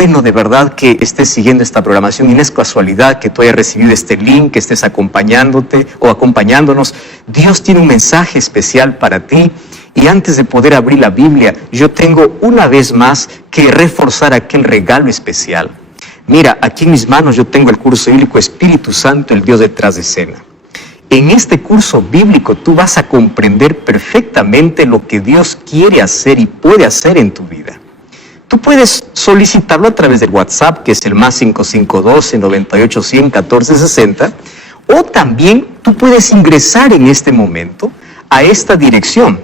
Bueno, de verdad que estés siguiendo esta programación y no es casualidad que tú hayas recibido este link, que estés acompañándote o acompañándonos. Dios tiene un mensaje especial para ti y antes de poder abrir la Biblia, yo tengo una vez más que reforzar aquel regalo especial. Mira, aquí en mis manos yo tengo el curso bíblico Espíritu Santo, el Dios detrás de escena. En este curso bíblico tú vas a comprender perfectamente lo que Dios quiere hacer y puede hacer en tu vida. Tú puedes solicitarlo a través del WhatsApp, que es el más 5512-98-100-1460, o también tú puedes ingresar en este momento a esta dirección.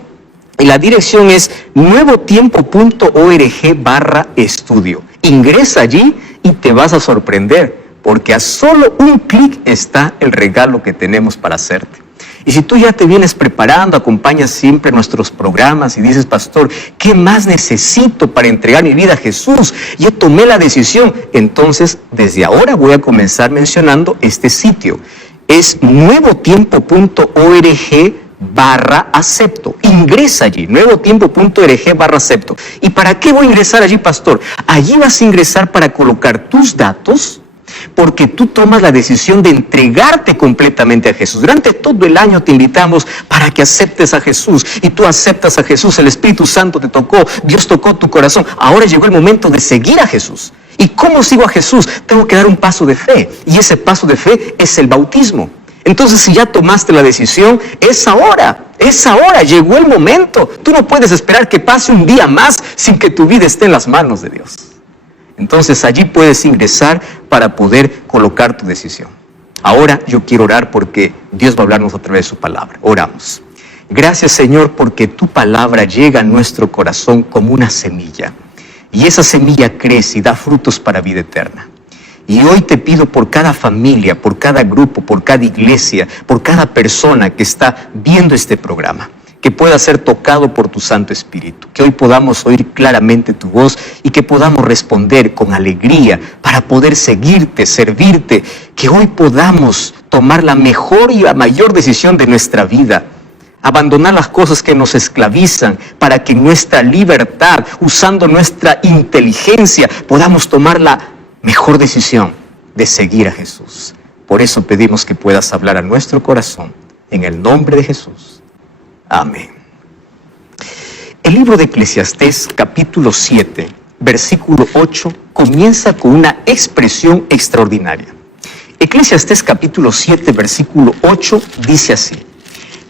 Y la dirección es nuevotiempo.org/estudio. Ingresa allí y te vas a sorprender, porque a solo un clic está el regalo que tenemos para hacerte. Y si tú ya te vienes preparando, acompañas siempre nuestros programas y dices, pastor, ¿qué más necesito para entregar mi vida a Jesús? Ya tomé la decisión. Entonces, desde ahora voy a comenzar mencionando este sitio. Es nuevotiempo.org/acepto. Ingresa allí, nuevotiempo.org/acepto. ¿Y para qué voy a ingresar allí, pastor? Allí vas a ingresar para colocar tus datos, porque tú tomas la decisión de entregarte completamente a Jesús. Durante todo el año te invitamos para que aceptes a Jesús, y tú aceptas a Jesús, el Espíritu Santo te tocó, Dios tocó tu corazón. Ahora llegó el momento de seguir a Jesús. ¿Y cómo sigo a Jesús? Tengo que dar un paso de fe, y ese paso de fe es el bautismo. Entonces, si ya tomaste la decisión, es ahora, llegó el momento. Tú no puedes esperar que pase un día más sin que tu vida esté en las manos de Dios. Entonces allí puedes ingresar para poder colocar tu decisión. Ahora yo quiero orar porque Dios va a hablarnos a través de su palabra. Oramos. Gracias, Señor, porque tu palabra llega a nuestro corazón como una semilla. Y esa semilla crece y da frutos para vida eterna. Y hoy te pido por cada familia, por cada grupo, por cada iglesia, por cada persona que está viendo este programa, que pueda ser tocado por tu Santo Espíritu, que hoy podamos oír claramente tu voz y que podamos responder con alegría para poder seguirte, servirte, que hoy podamos tomar la mejor y la mayor decisión de nuestra vida, abandonar las cosas que nos esclavizan para que en nuestra libertad, usando nuestra inteligencia, podamos tomar la mejor decisión de seguir a Jesús. Por eso pedimos que puedas hablar a nuestro corazón, en el nombre de Jesús. Amén. El libro de Eclesiastés, capítulo 7, versículo 8, comienza con una expresión extraordinaria. Eclesiastés, capítulo 7, versículo 8, dice así: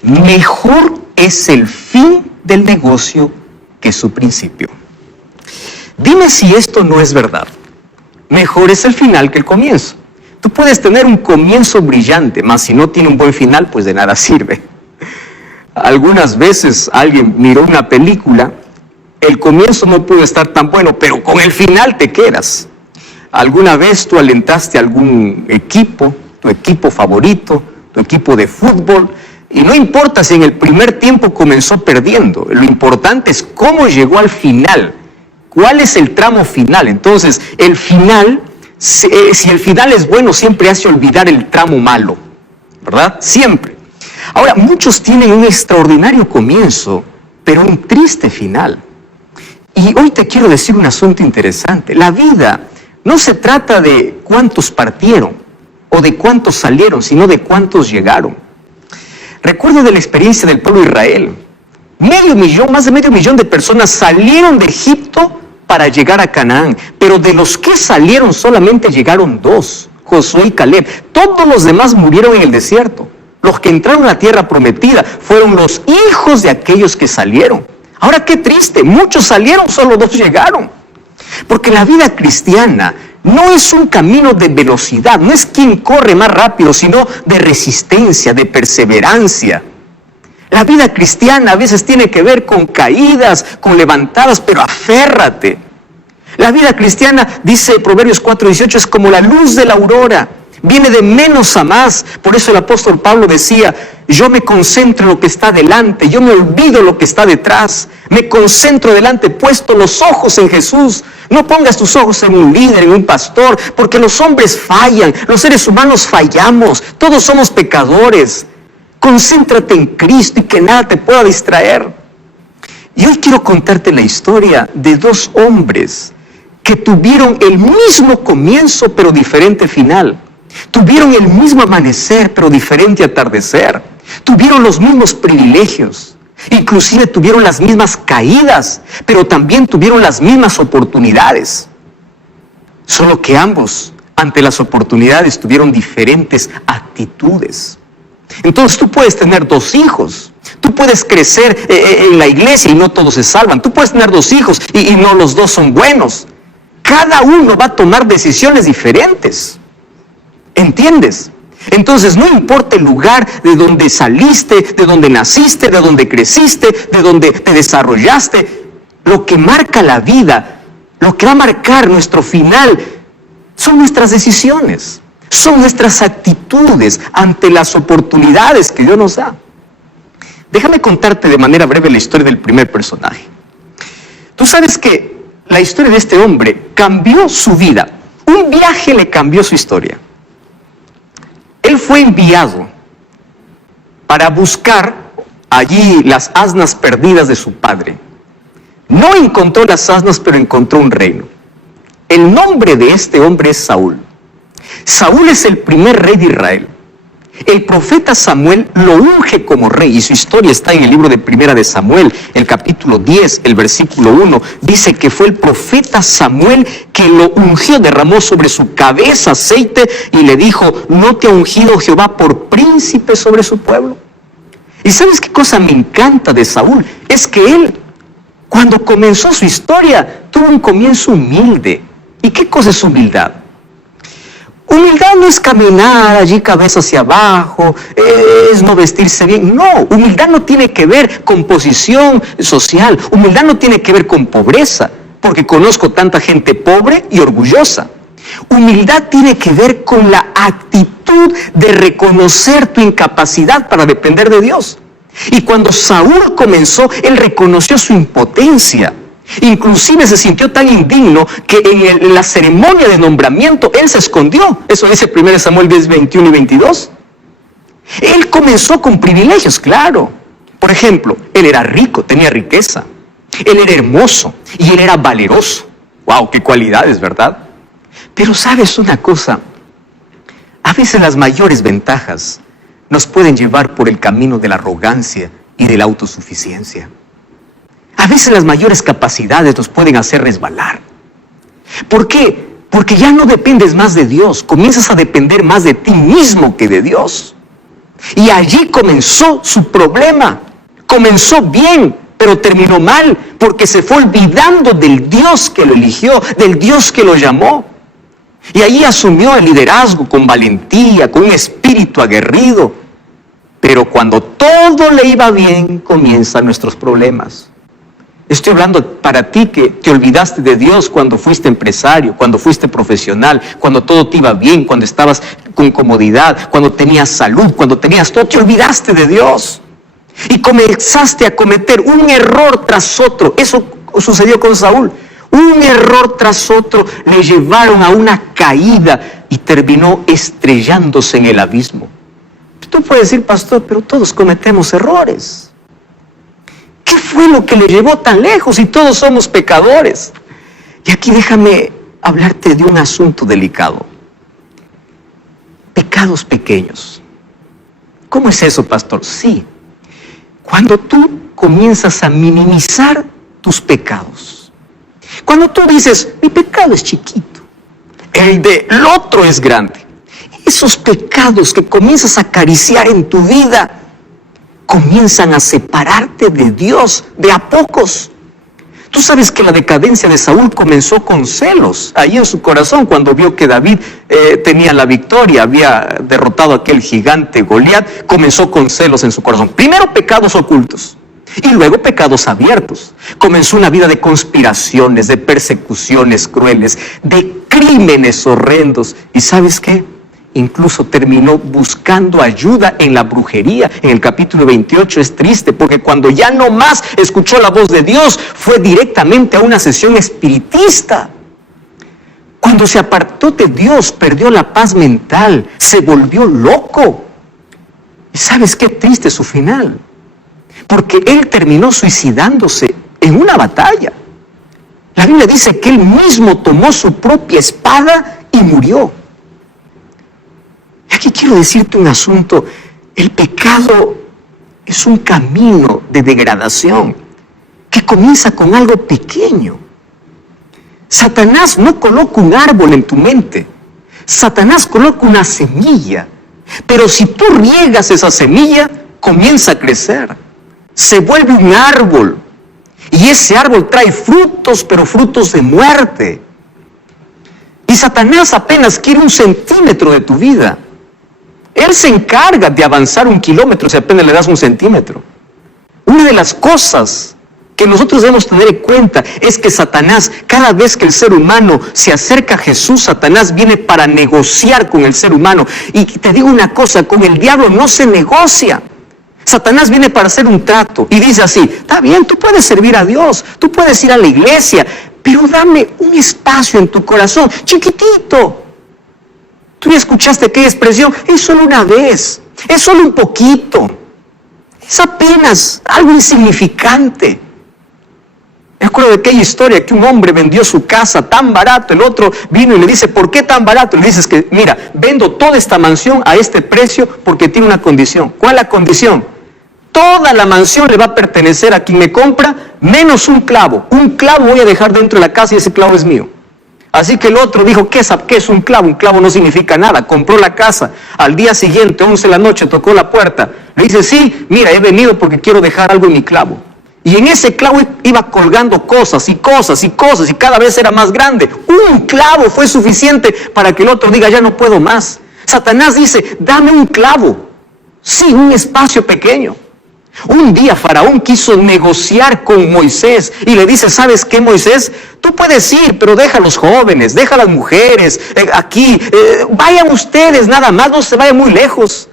mejor es el fin del negocio que su principio. Dime si esto no es verdad. Mejor es el final que el comienzo. Tú puedes tener un comienzo brillante, mas si no tiene un buen final, pues de nada sirve. Algunas veces alguien miró una película, el comienzo no pudo estar tan bueno, pero con el final te quedas. ¿Alguna vez tú alentaste a algún equipo, tu equipo favorito, tu equipo de fútbol? Y no importa si en el primer tiempo comenzó perdiendo, lo importante es cómo llegó al final. ¿Cuál es el tramo final? Entonces, el final, si el final es bueno, siempre hace olvidar el tramo malo, ¿verdad? Siempre. Ahora, muchos tienen un extraordinario comienzo, pero un triste final. Y hoy te quiero decir un asunto interesante. La vida no se trata de cuántos partieron o de cuántos salieron, sino de cuántos llegaron. Recuerdo de la experiencia del pueblo de Israel. Más de medio millón de personas salieron de Egipto para llegar a Canaán, pero de los que salieron solamente llegaron 2, Josué y Caleb. Todos los demás murieron en el desierto. Los que entraron a la tierra prometida fueron los hijos de aquellos que salieron. Ahora qué triste, muchos salieron, solo 2 llegaron. Porque la vida cristiana no es un camino de velocidad, no es quien corre más rápido, sino de resistencia, de perseverancia. La vida cristiana a veces tiene que ver con caídas, con levantadas, pero aférrate. La vida cristiana, dice Proverbios 4:18, es como la luz de la aurora. Viene de menos a más. Por eso el apóstol Pablo decía, yo me concentro en lo que está delante, yo me olvido lo que está detrás. Me concentro delante, puesto los ojos en Jesús. No pongas tus ojos en un líder, en un pastor, porque los hombres fallan, los seres humanos fallamos, todos somos pecadores. Concéntrate en Cristo y que nada te pueda distraer. Y hoy quiero contarte la historia de 2 hombres que tuvieron el mismo comienzo pero diferente final. Tuvieron el mismo amanecer pero diferente atardecer. Tuvieron los mismos privilegios. Inclusive tuvieron las mismas caídas, pero también tuvieron las mismas oportunidades. Solo que ambos, ante las oportunidades, tuvieron diferentes actitudes. Entonces tú puedes tener 2 hijos. Tú puedes crecer en la iglesia y no todos se salvan. Tú puedes tener 2 hijos y no los 2 son buenos. Cada uno va a tomar decisiones diferentes. ¿Entiendes? Entonces no importa el lugar de donde saliste, de donde naciste, de donde creciste, de donde te desarrollaste, lo que marca la vida, lo que va a marcar nuestro final, son nuestras decisiones, son nuestras actitudes ante las oportunidades que Dios nos da. Déjame contarte de manera breve la historia del primer personaje. Tú sabes que la historia de este hombre cambió su vida. Un viaje le cambió su historia. Él fue enviado para buscar allí las asnas perdidas de su padre. No encontró las asnas, pero encontró un reino. El nombre de este hombre es Saúl. Saúl es el primer rey de Israel. El profeta Samuel lo unge como rey y su historia está en el libro de Primera de Samuel, el capítulo 10, el versículo 1. Dice que fue el profeta Samuel que lo ungió, derramó sobre su cabeza aceite y le dijo: ¿no te ha ungido Jehová por príncipe sobre su pueblo? ¿Y sabes qué cosa me encanta de Saúl? Es que él, cuando comenzó su historia, tuvo un comienzo humilde. ¿Y qué cosa es humildad? Humildad no es caminar allí cabeza hacia abajo, es no vestirse bien. No, humildad no tiene que ver con posición social. Humildad no tiene que ver con pobreza, porque conozco tanta gente pobre y orgullosa. Humildad tiene que ver con la actitud de reconocer tu incapacidad para depender de Dios. Y cuando Saúl comenzó, él reconoció su impotencia. Inclusive se sintió tan indigno que en la ceremonia de nombramiento él se escondió. Eso dice 1 Samuel 10, 21 y 22. Él comenzó con privilegios, claro. Por ejemplo, él era rico, tenía riqueza. Él era hermoso y él era valeroso. ¡Wow! ¡Qué cualidades!, ¿verdad? Pero ¿sabes una cosa? A veces las mayores ventajas nos pueden llevar por el camino de la arrogancia y de la autosuficiencia. A veces las mayores capacidades nos pueden hacer resbalar. ¿Por qué? Porque ya no dependes más de Dios, comienzas a depender más de ti mismo que de Dios. Y allí comenzó su problema. Comenzó bien, pero terminó mal, porque se fue olvidando del Dios que lo eligió, del Dios que lo llamó. Y allí asumió el liderazgo con valentía, con un espíritu aguerrido. Pero cuando todo le iba bien, comienzan nuestros problemas. Estoy hablando para ti que te olvidaste de Dios cuando fuiste empresario, cuando fuiste profesional, cuando todo te iba bien, cuando estabas con comodidad, cuando tenías salud, cuando tenías todo, te olvidaste de Dios. Y comenzaste a cometer un error tras otro. Eso sucedió con Saúl. Un error tras otro le llevaron a una caída y terminó estrellándose en el abismo. Tú puedes decir: pastor, pero todos cometemos errores. ¿Qué fue lo que le llevó tan lejos si todos somos pecadores? Y aquí déjame hablarte de un asunto delicado. Pecados pequeños. ¿Cómo es eso, pastor? Sí, cuando tú comienzas a minimizar tus pecados. Cuando tú dices: mi pecado es chiquito, el del otro es grande. Esos pecados que comienzas a acariciar en tu vida comienzan a separarte de Dios de a pocos. Tú sabes que la decadencia de Saúl comenzó con celos ahí en su corazón cuando vio que David tenía la victoria, había derrotado a aquel gigante Goliat. Comenzó con celos en su corazón. Primero pecados ocultos y luego pecados abiertos. Comenzó una vida de conspiraciones, de persecuciones crueles, de crímenes horrendos. ¿Y sabes qué? Incluso terminó buscando ayuda en la brujería. En el capítulo 28 es triste, porque cuando ya no más escuchó la voz de Dios, fue directamente a una sesión espiritista. Cuando se apartó de Dios, perdió la paz mental, se volvió loco. ¿Y sabes qué triste su final? Porque él terminó suicidándose en una batalla. La Biblia dice que Él mismo tomó su propia espada y murió. Y aquí quiero decirte un asunto. El pecado es un camino de degradación que comienza con algo pequeño. Satanás no coloca un árbol en tu mente. Satanás coloca una semilla. Pero si tú riegas esa semilla, comienza a crecer. Se vuelve un árbol. Y ese árbol trae frutos, pero frutos de muerte. Y Satanás apenas quiere 1 centímetro de tu vida. Él se encarga de avanzar 1 kilómetro si apenas le das 1 centímetro. Una de las cosas que nosotros debemos tener en cuenta es que Satanás, cada vez que el ser humano se acerca a Jesús, Satanás viene para negociar con el ser humano. Y te digo una cosa, con el diablo no se negocia. Satanás viene para hacer un trato y dice así: está bien, tú puedes servir a Dios, tú puedes ir a la iglesia, pero dame un espacio en tu corazón, chiquitito. Tú ya escuchaste aquella expresión: es solo una vez, es solo un poquito, es apenas algo insignificante. Me acuerdo de aquella historia que un hombre vendió su casa tan barato, el otro vino y le dice: ¿por qué tan barato? Le dices que, mira, vendo toda esta mansión a este precio porque tiene una condición. ¿Cuál es la condición? Toda la mansión le va a pertenecer a quien me compra, menos un clavo. Un clavo voy a dejar dentro de la casa y ese clavo es mío. Así que el otro dijo: ¿qué es un clavo? Un clavo no significa nada. Compró la casa. Al día siguiente, 11 de la noche, tocó la puerta. Le dice: sí, mira, he venido porque quiero dejar algo en mi clavo. Y en ese clavo iba colgando cosas y cosas y cosas y cada vez era más grande. Un clavo fue suficiente para que el otro diga: ya no puedo más. Satanás dice: dame un clavo. Sí, un espacio pequeño. Un día Faraón quiso negociar con Moisés y le dice: ¿sabes qué, Moisés? Tú puedes ir, pero deja a los jóvenes, deja a las mujeres aquí. Vayan ustedes nada más, no se vayan muy lejos.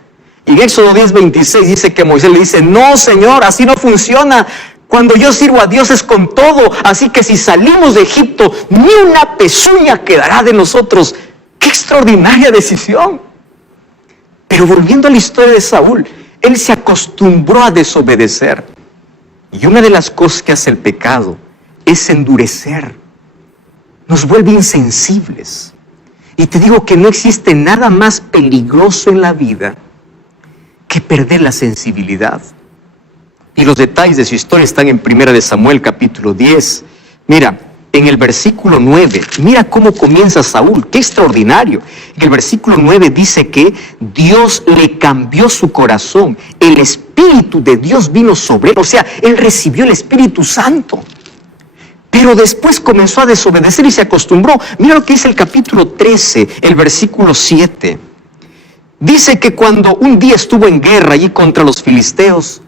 Y en Éxodo 10:26 dice que Moisés le dice: no, Señor, así no funciona. Cuando yo sirvo a Dios es con todo. Así que si salimos de Egipto, ni una pezuña quedará de nosotros. ¡Qué extraordinaria decisión! Pero volviendo a la historia de Saúl, él se acostumbró a desobedecer. Y una de las cosas que hace el pecado es endurecer. Nos vuelve insensibles. Y te digo que no existe nada más peligroso en la vida que perder la sensibilidad. Y los detalles de su historia están en 1 Samuel capítulo 10. Mira, en el versículo 9, mira cómo comienza Saúl, qué extraordinario. En el versículo 9 dice que Dios le cambió su corazón, el Espíritu de Dios vino sobre él, o sea, él recibió el Espíritu Santo. Pero después comenzó a desobedecer y se acostumbró. Mira lo que dice el capítulo 13, el versículo 7. Dice que cuando un día estuvo en guerra allí contra los filisteos,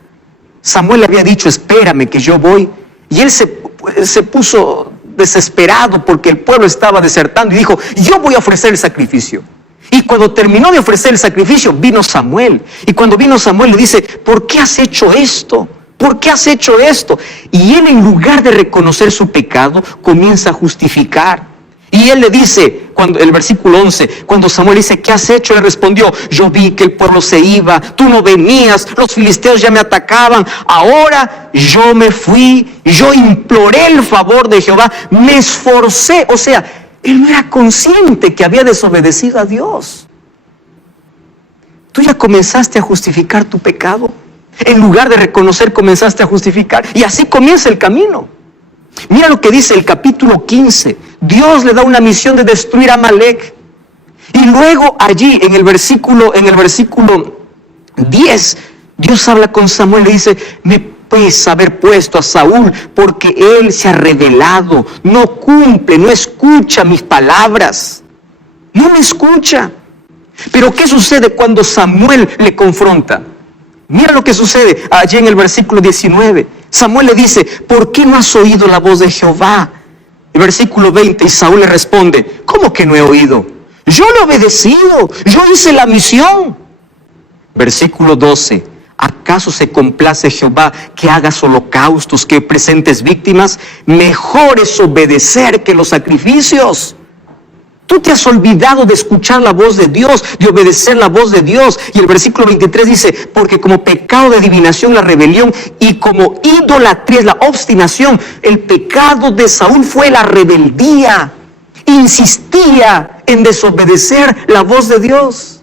Samuel le había dicho: espérame que yo voy. Y él se puso desesperado porque el pueblo estaba desertando y dijo: yo voy a ofrecer el sacrificio. Y cuando terminó de ofrecer el sacrificio, vino Samuel. Y cuando vino Samuel le dice: ¿por qué has hecho esto? ¿Por qué has hecho esto? Y él, en lugar de reconocer su pecado, comienza a justificar. Y él le dice, el versículo 11, cuando Samuel dice: ¿qué has hecho? Le respondió: yo vi que el pueblo se iba, tú no venías, los filisteos ya me atacaban, ahora yo me fui, yo imploré el favor de Jehová, me esforcé. O sea, él no era consciente que había desobedecido a Dios. Tú ya comenzaste a justificar tu pecado. En lugar de reconocer, comenzaste a justificar. Y así comienza el camino. Mira lo que dice el capítulo 15. Dios le da una misión de destruir a Amalek. Y luego allí en el versículo 10, Dios habla con Samuel y le dice: me puedes haber puesto a Saúl porque él se ha rebelado, no cumple, no escucha mis palabras. No me escucha. Pero ¿qué sucede cuando Samuel le confronta? Mira lo que sucede allí en el versículo 19. Samuel le dice: ¿por qué no has oído la voz de Jehová? El versículo 20, y Saúl le responde: ¿cómo que no he oído? Yo le he obedecido, yo hice la misión. Versículo 12, ¿acaso se complace Jehová que hagas holocaustos, que presentes víctimas? Mejor es obedecer que los sacrificios. Tú te has olvidado de escuchar la voz de Dios, de obedecer la voz de Dios. Y el versículo 23 dice, porque como pecado de adivinación la rebelión y como idolatría es la obstinación, el pecado de Saúl fue la rebeldía. Insistía en desobedecer la voz de Dios.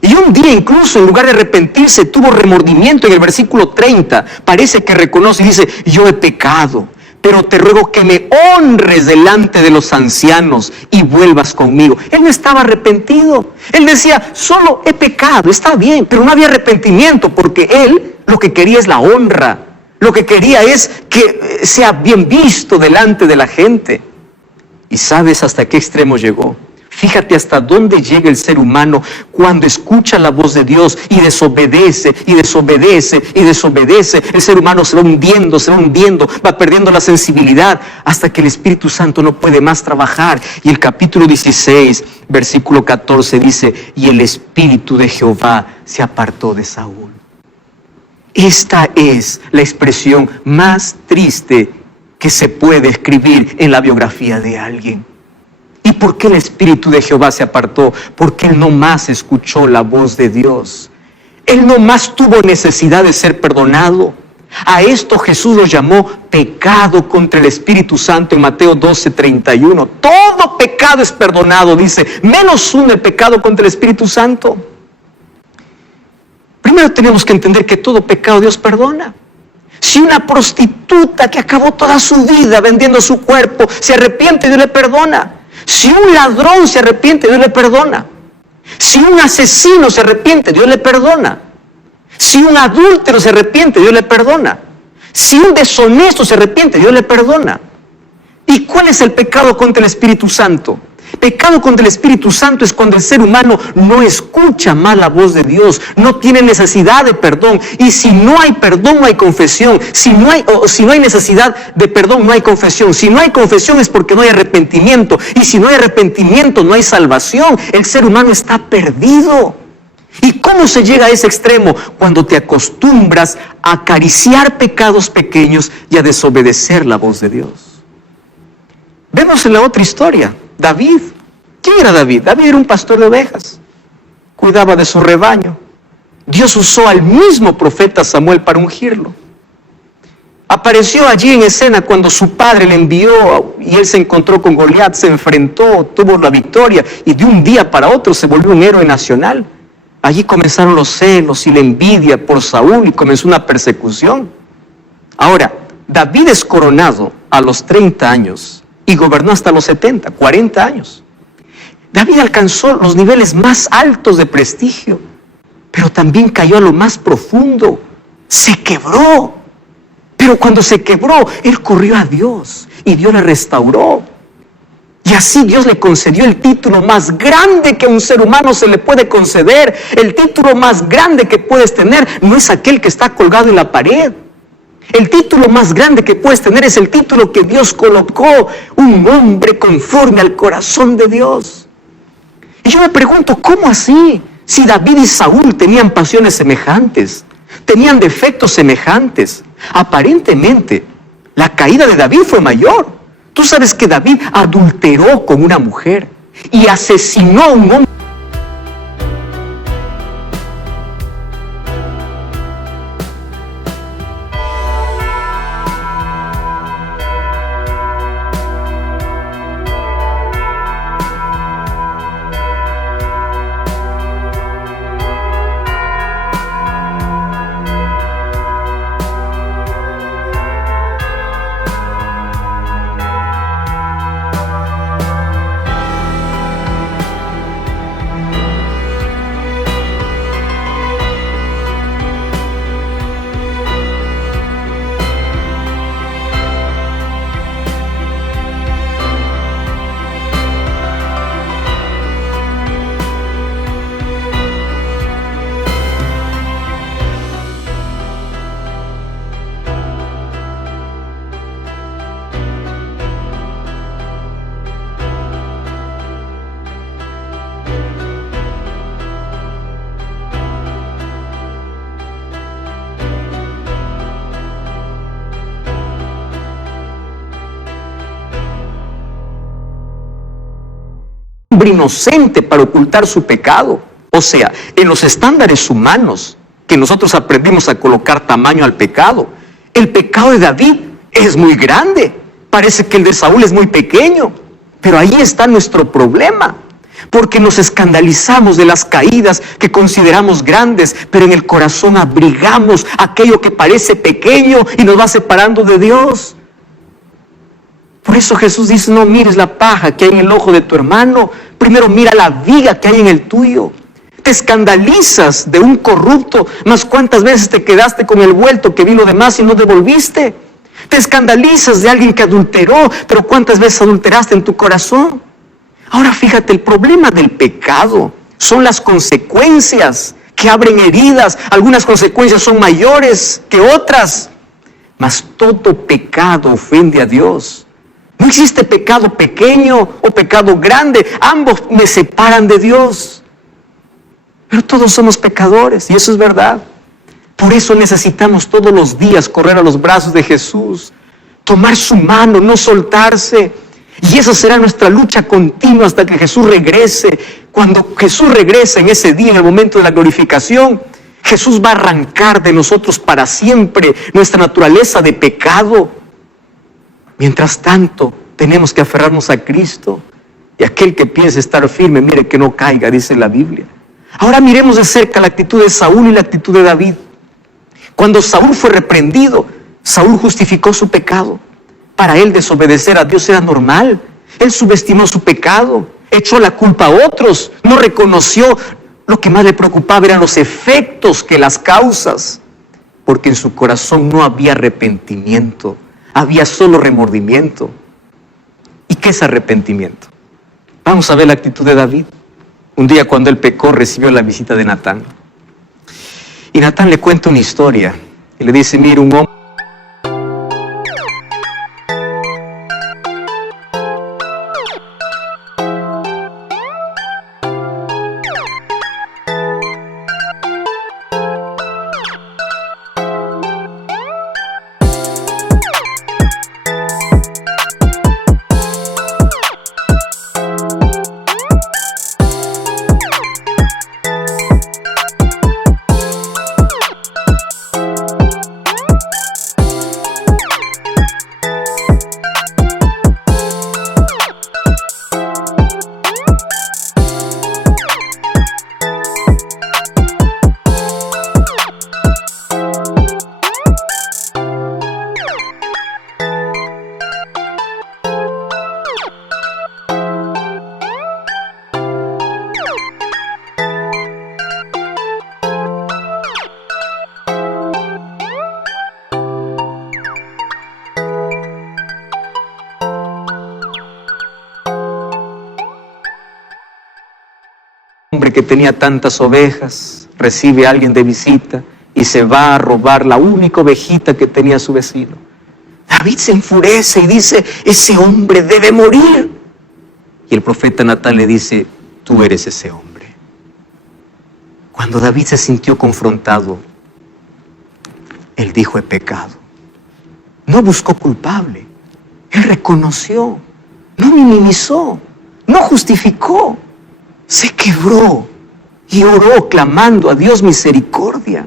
Y un día incluso en lugar de arrepentirse tuvo remordimiento. En el versículo 30 parece que reconoce y dice, yo he pecado, pero te ruego que me honres delante de los ancianos y vuelvas conmigo. Él no estaba arrepentido. Él decía, solo he pecado, está bien, pero no había arrepentimiento porque él lo que quería es la honra. Lo que quería es que sea bien visto delante de la gente. ¿Y sabes hasta qué extremo llegó? Fíjate hasta dónde llega el ser humano cuando escucha la voz de Dios y desobedece, y desobedece, y desobedece. El ser humano se va hundiendo, va perdiendo la sensibilidad hasta que el Espíritu Santo no puede más trabajar. Y el capítulo 16, versículo 14 dice, y el Espíritu de Jehová se apartó de Saúl. Esta es la expresión más triste que se puede escribir en la biografía de alguien. ¿Y por qué el Espíritu de Jehová se apartó? Porque él no más escuchó la voz de Dios. Él no más tuvo necesidad de ser perdonado. A esto Jesús lo llamó pecado contra el Espíritu Santo en Mateo 12:31. Todo pecado es perdonado, dice, menos uno, el pecado contra el Espíritu Santo. Primero tenemos que entender que todo pecado Dios perdona. Si una prostituta que acabó toda su vida vendiendo su cuerpo se arrepiente, Dios le perdona. Si un ladrón se arrepiente, Dios le perdona. Si un asesino se arrepiente, Dios le perdona. Si un adúltero se arrepiente, Dios le perdona. Si un deshonesto se arrepiente, Dios le perdona. ¿Y cuál es el pecado contra el Espíritu Santo? Pecado contra el Espíritu Santo es cuando el ser humano no escucha más la voz de Dios, no tiene necesidad de perdón. Y si no hay perdón, no hay confesión. Si no hay necesidad de perdón, no hay confesión. Si no hay confesión es porque no hay arrepentimiento. Y si no hay arrepentimiento, no hay salvación. El ser humano está perdido. ¿Y cómo se llega a ese extremo? Cuando te acostumbras a acariciar pecados pequeños y a desobedecer la voz de Dios. Vemos en la otra historia, David. ¿Quién era David? David era un pastor de ovejas. Cuidaba de su rebaño. Dios usó al mismo profeta Samuel para ungirlo. Apareció allí en escena cuando su padre le envió y él se encontró con Goliat, se enfrentó, tuvo la victoria y de un día para otro se volvió un héroe nacional. Allí comenzaron los celos y la envidia por Saúl y comenzó una persecución. Ahora, David es coronado a los 30 años y gobernó hasta los 70, 40 años. David alcanzó los niveles más altos de prestigio, pero también cayó a lo más profundo. Se quebró. Pero cuando se quebró, él corrió a Dios y Dios le restauró. Y así Dios le concedió el título más grande que a un ser humano se le puede conceder. El título más grande que puedes tener no es aquel que está colgado en la pared. El título más grande que puedes tener es el título que Dios colocó, un hombre conforme al corazón de Dios. Y yo me pregunto, ¿cómo así? Si David y Saúl tenían pasiones semejantes, tenían defectos semejantes. Aparentemente, la caída de David fue mayor. Tú sabes que David adulteró con una mujer y asesinó a un hombre. hombre inocente para ocultar su pecado. O sea, en los estándares humanos que nosotros aprendimos a colocar tamaño al pecado, el pecado de David es muy grande. Parece que el de Saúl es muy pequeño. Pero ahí está nuestro problema. Porque nos escandalizamos de las caídas que consideramos grandes, pero en el corazón abrigamos aquello que parece pequeño y nos va separando de Dios. Por eso Jesús dice, no mires la paja que hay en el ojo de tu hermano, primero mira la viga que hay en el tuyo. Te escandalizas de un corrupto, mas cuántas veces te quedaste con el vuelto que vi lo demás y no devolviste. Te escandalizas de alguien que adulteró, pero cuántas veces adulteraste en tu corazón. Ahora fíjate, el problema del pecado son las consecuencias que abren heridas. Algunas consecuencias son mayores que otras, mas todo pecado ofende a Dios. No existe pecado pequeño o pecado grande, ambos me separan de Dios. Pero todos somos pecadores y eso es verdad. Por eso necesitamos todos los días correr a los brazos de Jesús, tomar su mano, no soltarse. Y esa será nuestra lucha continua hasta que Jesús regrese. Cuando Jesús regrese en ese día, en el momento de la glorificación, Jesús va a arrancar de nosotros para siempre nuestra naturaleza de pecado. Mientras tanto, tenemos que aferrarnos a Cristo. Y aquel que piense estar firme, mire que no caiga, dice la Biblia. Ahora miremos de cerca la actitud de Saúl y la actitud de David. Cuando Saúl fue reprendido, Saúl justificó su pecado. Para él desobedecer a Dios era normal. Él subestimó su pecado, echó la culpa a otros, no reconoció. Lo que más le preocupaba eran los efectos que las causas, porque en su corazón no había arrepentimiento, había solo remordimiento. ¿Y qué es arrepentimiento? Vamos a ver la actitud de David. Un día cuando él pecó recibió la visita de Natán. Y Natán le cuenta una historia y le dice, mira, un hombre que tenía tantas ovejas, recibe a alguien de visita y se va a robar la única ovejita que tenía su vecino. David se enfurece y dice, ese hombre debe morir. Y el profeta Natán le dice, tú eres ese hombre. Cuando David se sintió confrontado, él dijo, he pecado. No buscó culpable, él reconoció, no minimizó, no justificó. Se quebró y oró clamando a Dios misericordia.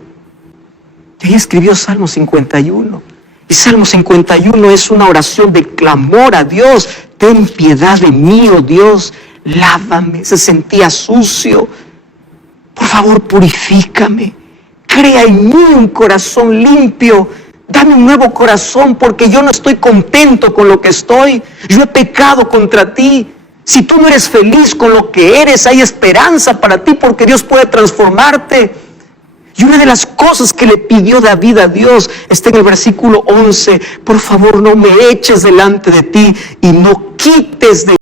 Y ahí escribió Salmo 51. Y Salmo 51 es una oración de clamor a Dios. Ten piedad de mí, oh Dios, lávame. Se sentía sucio. Por favor, purifícame. Crea en mí un corazón limpio. Dame un nuevo corazón porque yo no estoy contento con lo que estoy. Yo he pecado contra ti. Si tú no eres feliz con lo que eres, hay esperanza para ti porque Dios puede transformarte. Y una de las cosas que le pidió David a Dios está en el versículo 11. Por favor, no me eches delante de ti y no quites de